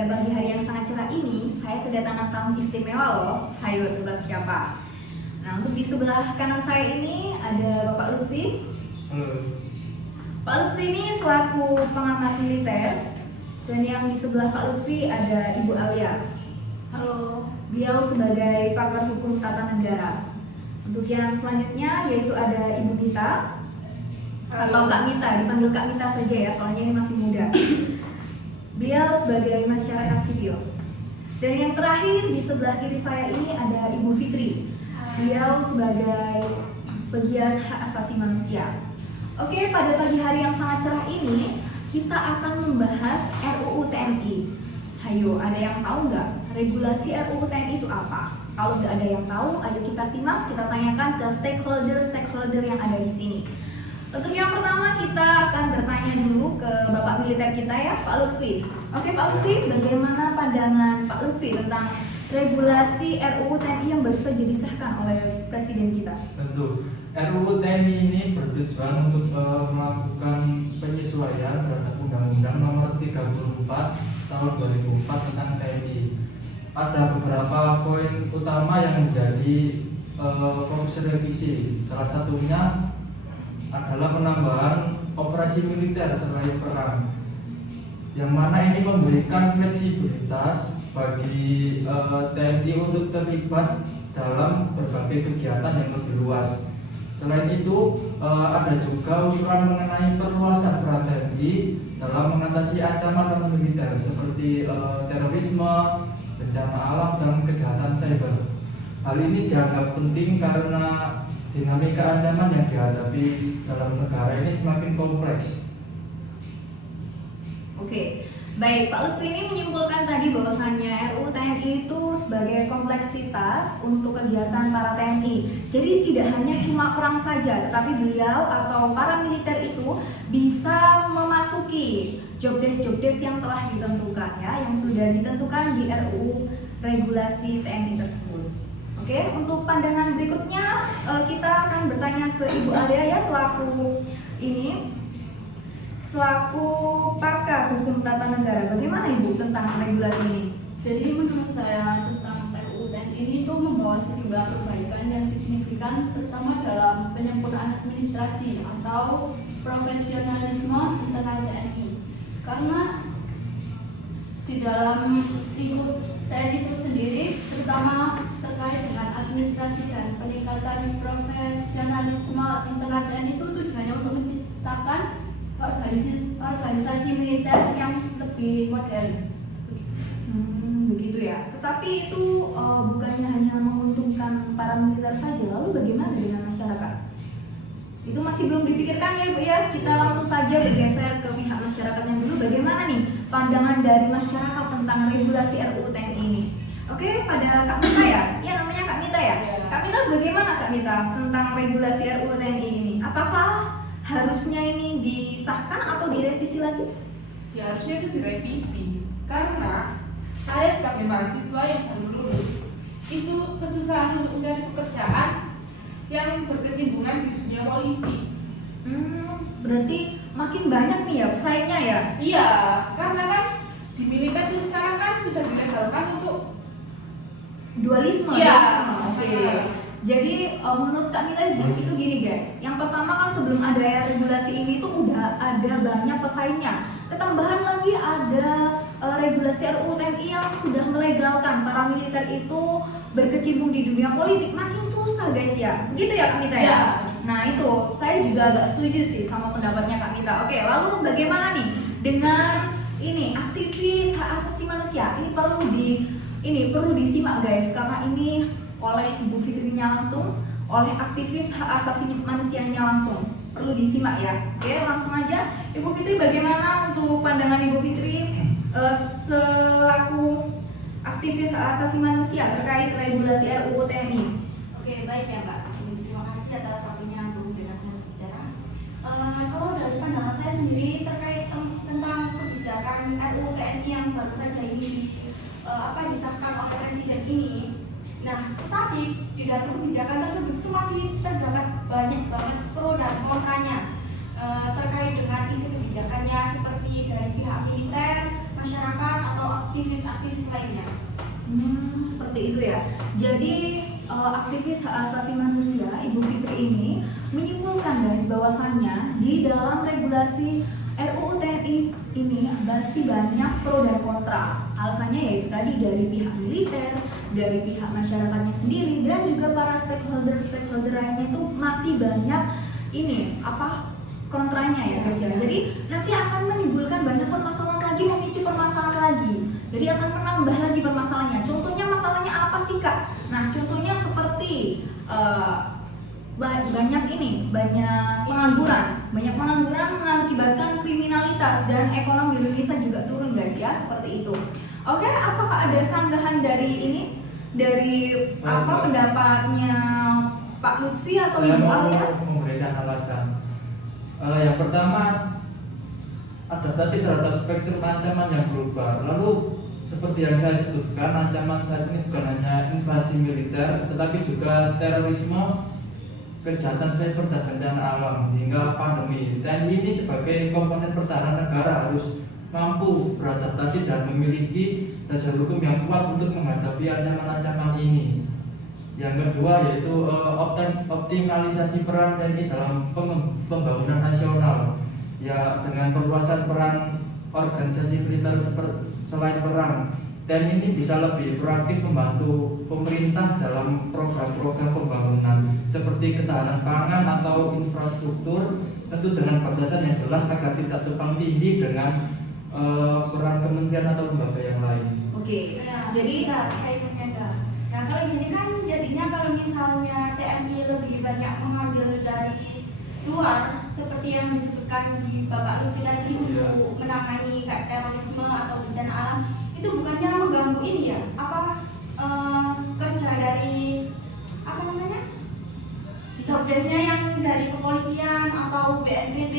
pada pagi hari yang sangat cerah ini, saya kedatangan tamu istimewa loh. Hayo, tebak siapa? Nah, untuk di sebelah kanan saya ini ada Bapak Lutfi. Halo. Pak Lutfi ini selaku pengamat militer, dan yang di sebelah Pak Lutfi ada Ibu Alia. Halo, beliau sebagai pakar hukum tata negara. Untuk yang selanjutnya yaitu ada Ibu Mita. Atau Kak Mita, dipanggil Kak Mita saja ya, soalnya ini masih muda. Beliau sebagai masyarakat sipil. Dan yang terakhir di sebelah kiri saya ini ada Ibu Fitri. Beliau sebagai pegiat hak asasi manusia. Oke, pada pagi hari yang sangat cerah ini kita akan membahas RUU TNI. Hayo, ada yang tahu nggak regulasi RUU TNI itu apa? Kalau nggak ada yang tahu, ayo kita simak, kita tanyakan ke stakeholder yang ada di sini. Untuk yang pertama kita akan bertanya dulu ke Bapak militer kita ya, Pak Lutfi. Oke Pak Lutfi, bagaimana pandangan Pak Lutfi tentang regulasi RUU TNI yang baru saja disahkan oleh Presiden kita? Tentu, RUU TNI ini bertujuan untuk melakukan penyesuaian terhadap Undang-Undang Nomor 34 Tahun 2004 tentang TNI. Ada beberapa poin utama yang menjadi fokus revisi. Salah satunya adalah penambahan operasi militer selain perang, yang mana ini memberikan fleksibilitas bagi TNI untuk terlibat dalam berbagai kegiatan yang lebih luas. Selain itu, ada juga usulan mengenai perluasan peran TNI dalam mengatasi ancaman non militer seperti terorisme, bencana alam, dan kejahatan cyber. Hal ini dianggap penting karena dinamika ancaman yang dihadapi dalam negara ini semakin kompleks. Oke, baik, Pak Lutfi ini menyimpulkan tadi bahwasannya RUU TNI itu sebagai kompleksitas untuk kegiatan para TNI. Jadi tidak hanya cuma perang saja, tetapi beliau atau para militer itu bisa memasuki jobdesk yang telah ditentukan ya, yang sudah ditentukan di RUU regulasi TNI tersebut. Oke, untuk pandangan berikutnya kita akan bertanya ke Ibu Alia ya, selaku pakar hukum tata negara. Bagaimana Ibu tentang regulasi ini? Jadi menurut saya tentang RUU TNI ini itu membawa sejumlah perbaikan yang signifikan, terutama dalam penyempurnaan administrasi atau profesionalisme internal TNI. Karena di dalam lingkup TNI itu sendiri, terutama terkait dengan administrasi dan peningkatan profesionalisme internal TNI itu tujuannya untuk menciptakan organisasi militer yang lebih modern. Begitu ya. Tetapi itu bukannya hanya menguntungkan para militer saja. Lalu bagaimana dengan masyarakat? Itu masih belum dipikirkan ya Bu ya. Kita langsung saja bergeser ke pihak masyarakatnya dulu. Bagaimana nih pandangan dari masyarakat tentang regulasi RUU TNI ini? Oke, pada Kak Mita ya? Iya namanya Kak Mita ya? Ya. Kak Mita bagaimana Kak Mita tentang regulasi RUU TNI ini? Apakah harusnya ini disahkan atau direvisi lagi? Ya harusnya itu direvisi, karena saya sebagai mahasiswa yang baru lulus itu kesusahan untuk mencari pekerjaan yang berkecimpungan di dunia politik. Berarti makin banyak nih ya pesaingnya ya? Iya, karena kan di militer itu sekarang kan sudah dilegalkan untuk Dualisme. Iya. Oke. Jadi menurut Kak Mita itu gini guys. Yang pertama kan sebelum ada regulasi ini tuh udah ada banyak pesaingnya. Ketambahan lagi ada regulasi RUU TNI yang sudah melegalkan para militer itu berkecimpung di dunia politik, makin susah guys ya. Begitu ya Kak Mita ya? Ya. Nah itu saya juga agak setuju sih sama pendapatnya Kak Mita. Oke, lalu bagaimana nih dengan ini aktivis hak asasi manusia? Ini perlu disimak guys, karena ini oleh Ibu Fitrinya langsung, oleh aktivis hak asasi manusianya langsung. Perlu disimak ya. Oke, langsung aja. Ibu Fitri, bagaimana untuk pandangan Ibu Fitri selaku aktivis hak asasi manusia terkait regulasi RUU TNI? Oke, baik ya Mbak. Terima kasih atas waktunya untuk memberikan saya berbicara. Kalau dari pandangan saya sendiri terkait tentang kebijakan RUU TNI yang baru saja ini disahkan oleh Presiden ini. Nah, tetapi di dalam kebijakan tersebut itu masih terdapat banyak banget pro dan kontranya terkait dengan isi kebijakannya, seperti dari pihak militer masyarakat atau aktivis-aktivis lainnya. Seperti itu ya. Jadi aktivis hak asasi manusia Ibu Fitri ini menyimpulkan guys bahwasannya di dalam regulasi RUU TNI ini pasti banyak pro dan kontra. Alasannya yaitu tadi dari pihak militer, dari pihak masyarakatnya sendiri, dan juga para stakeholder lainnya itu masih banyak kontranya ya guys ya. Jadi nanti akan menimbulkan banyak permasalahan lagi, memicu permasalahan lagi. Jadi akan menambah lagi permasalahannya. Contohnya masalahnya apa sih Kak? Nah contohnya seperti banyak pengangguran mengakibatkan kriminalitas dan ekonomi Indonesia juga turun guys ya, seperti itu. Oke, apakah ada sanggahan dari pendapatnya Pak Lutfi atau Saya Ibu mau Alia? memberikan alasan. Yang pertama, adaptasi terhadap spektrum ancaman yang berubah. Lalu seperti yang saya sebutkan, ancaman saat ini bukan hanya invasi militer, tetapi juga terorisme, kejahatan cyber dan bencana alam hingga pandemi. TNI ini sebagai komponen pertahanan negara harus mampu beradaptasi dan memiliki dasar hukum yang kuat untuk menghadapi ancaman-ancaman ini. Yang kedua yaitu optimalisasi peran TNI dalam pembangunan nasional, ya dengan perluasan peran organisasi militer selain perang. TNI ini bisa lebih proaktif membantu pemerintah dalam program-program pembangunan seperti ketahanan pangan atau infrastruktur, tentu dengan batasan yang jelas agar tidak tumpang tindih dengan peran kementerian atau lembaga yang lain. Oke, jadi saya menyadar. Nah kalau gini kan jadinya kalau misalnya TNI lebih banyak mengambil dari luar seperti yang disebutkan di Bapak Lutfi tadi untuk menangani kayak terorisme atau bencana alam, itu bukannya mengganggu ini ya? Kerja dari job desk-nya yang dari kepolisian atau BNPB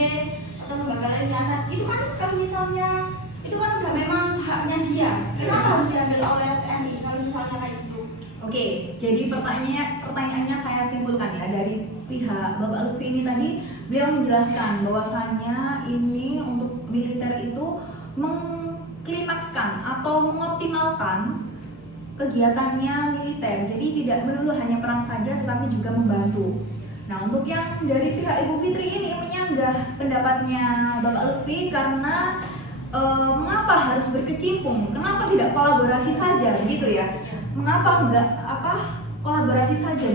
atau lembaga lainnya, itu kan kalau misalnya itu kan udah memang haknya dia, memang harus diambil oleh TNI kalau misalnya kayak gitu. Oke, jadi pertanyaannya saya simpulkan ya dari pihak Bapak Lutfi ini tadi, beliau menjelaskan bahwasannya ini untuk militer itu mengklimakskan atau mengoptimalkan kegiatannya militer. Jadi tidak melulu hanya perang saja tetapi juga membantu. Nah, untuk yang dari pihak Ibu Fitri ini menyanggah pendapatnya Bapak Lutfi karena mengapa harus berkecimpung? Kenapa tidak kolaborasi saja gitu ya? Mengapa enggak kolaborasi saja,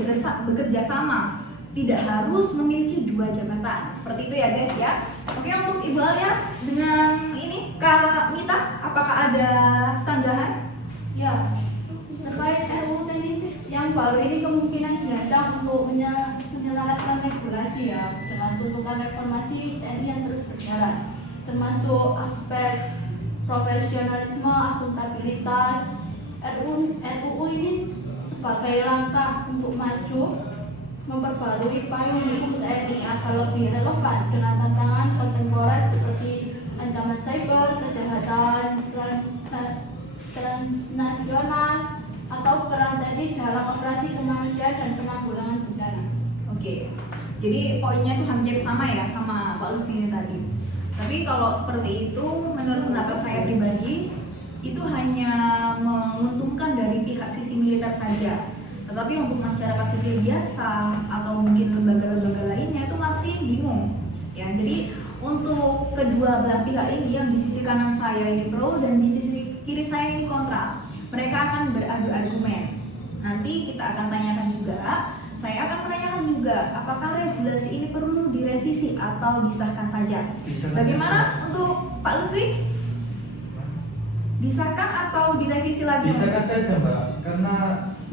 bekerja sama, tidak harus memiliki 2 jabatan seperti itu ya guys ya. Oke, untuk Ibu Alia dengan ini Kak Mita, apakah ada sanggahan? Ya, terkait RUU TNI yang baru ini kemungkinan dirancang untuk menyelaraskan regulasi ya dengan tuntutan reformasi TNI yang terus berjalan, termasuk aspek profesionalisme, akuntabilitas. RUU ini sebagai langkah untuk maju memperbarui payung hukum TNI agar lebih relevan dengan tantangan kontemporer seperti ancaman cyber, kejahatan transnasional, atau peran TNI dalam operasi kemanusiaan dan penanggulangan bencana. Oke, jadi poinnya itu hampir sama ya sama Pak Lutfi ini tadi. Tapi kalau seperti itu, menurut pendapat saya pribadi, itu hanya menguntungkan dari pihak sisi militer saja. Tetapi untuk masyarakat sipil biasa atau mungkin lembaga-lembaga lainnya itu masih bingung. Ya, jadi untuk kedua belah pihak ini, yang di sisi kanan saya ini pro dan di sisi kiri saya ini kontra, mereka akan beradu argumen. Nanti kita akan tanyakan juga, saya akan menanyakan juga apakah regulasi ini perlu direvisi atau disahkan saja. Bagaimana untuk Pak Lutfi? Disahkan atau direvisi lagi? Disahkan saja Mbak, karena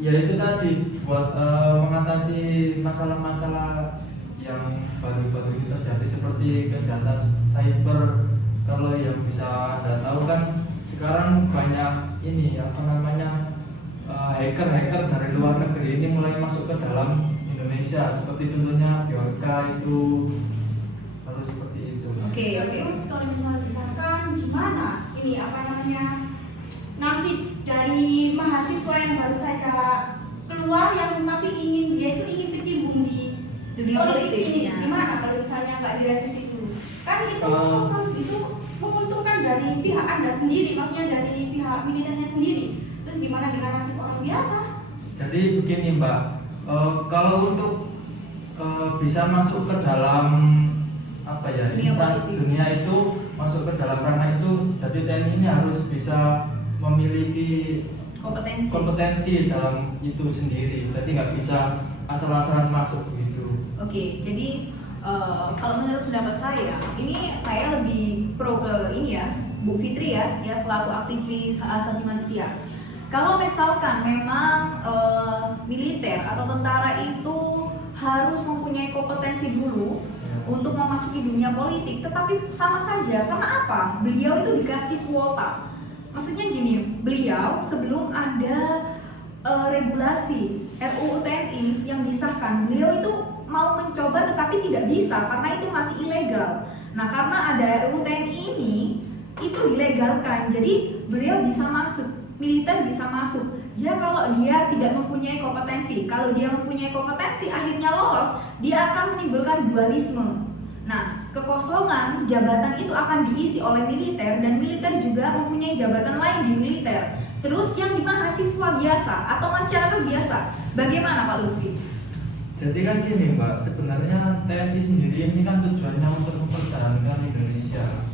ya itu tadi buat mengatasi masalah-masalah yang baru-baru ini terjadi seperti kejahatan cyber. Kalau yang bisa Anda tahu kan sekarang banyak ini hacker-hacker dari luar negeri ini mulai masuk ke dalam Indonesia, seperti contohnya Bjorka itu, lalu seperti itu. Oke. Terus kalau misalnya disahkan gimana? Ini nasib dari mahasiswa yang baru saja keluar yang tapi dia itu ingin kecimpung di dunia politik ini ya. gimana kalau misalnya nggak direvisi dulu? Kan itu menguntungkan dari pihak Anda sendiri, maksudnya dari pihak militernya sendiri. Terus gimana dengan nasib orang biasa? Jadi begini Mbak, kalau untuk bisa masuk ke dalam apa ya Dunia politik. dunia itu, masuk ke dalam ranah itu, jadi TNI ini harus bisa memiliki kompetensi dalam itu sendiri. Jadi nggak bisa asal-asalan masuk gitu. Oke, jadi kalau menurut pendapat saya, ini saya lebih pro ke ini ya, Bu Fitri ya selaku aktivis hak asasi manusia. Kalau misalkan memang militer atau tentara itu harus mempunyai kompetensi dulu untuk memasuki dunia politik, tetapi sama saja. Karena apa? Beliau itu dikasih kuota. Maksudnya gini, beliau sebelum ada regulasi RUU TNI yang disahkan, beliau itu mau mencoba tetapi tidak bisa karena itu masih ilegal. Nah, karena ada RUU TNI ini, itu dilegalkan. Jadi beliau bisa masuk, militer bisa masuk. Ya kalau dia tidak mempunyai kompetensi, kalau dia mempunyai kompetensi akhirnya lolos, dia akan menimbulkan dualisme. Nah, kekosongan jabatan itu akan diisi oleh militer dan militer juga mempunyai jabatan lain di militer. Terus yang di mahasiswa biasa atau masyarakat biasa, bagaimana Pak Lutfi? Jadi kan gini Mbak, sebenarnya TNI sendiri ini kan tujuannya untuk mempertahankan Indonesia.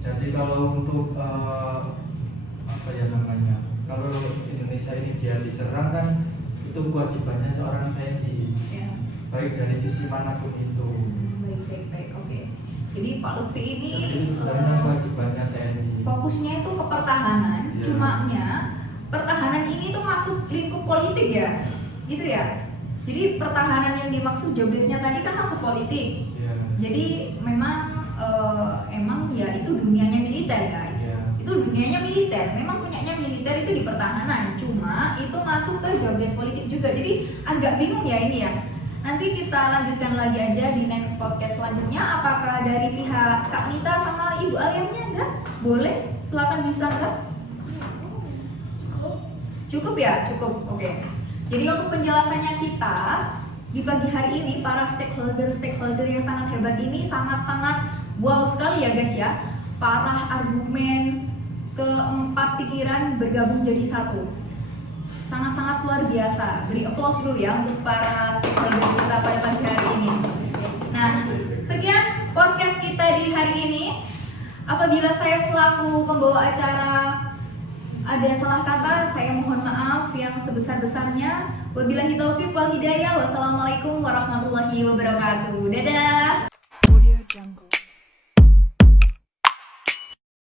Jadi kalau untuk apa ya namanya, kalau Indonesia ini dia diserang kan itu kewajibannya seorang TNI, Ya. baik dari sisi manapun itu. Baik, oke. Jadi Pak Lutfi ini Jadi sebenarnya kewajibannya TNI. fokusnya itu ke pertahanan, Iya. cumanya pertahanan ini tuh masuk lingkup politik ya, gitu ya. Jadi pertahanan yang dimaksud joblessnya tadi kan masuk politik. Iya. Jadi memang emang ya itu dunianya militer guys. Iya. Itu dunianya militer. Memang punyanya militer itu di pertahanan. Cuma itu masuk ke jobless politik juga. Jadi agak bingung ya ini ya. Nanti kita lanjutkan lagi aja di next podcast selanjutnya. Apakah dari pihak Kak Nita sama Ibu Aliannya enggak? Boleh? Silakan bisa enggak? Cukup ya? Cukup. Oke. Jadi untuk penjelasannya kita di pagi hari ini, para stakeholder yang sangat hebat ini sangat-sangat wow sekali ya guys ya. Para argumen, keempat pikiran bergabung jadi satu. Sangat-sangat luar biasa. Beri aplaus dulu ya untuk para stakeholder kita pada pagi hari ini. Nah, sekian podcast kita di hari ini. Apabila saya selaku pembawa acara ada salah kata, saya mohon maaf yang sebesar-besarnya. Wabillahi taufiq wal hidayah. Wassalamualaikum warahmatullahi wabarakatuh. Dadah.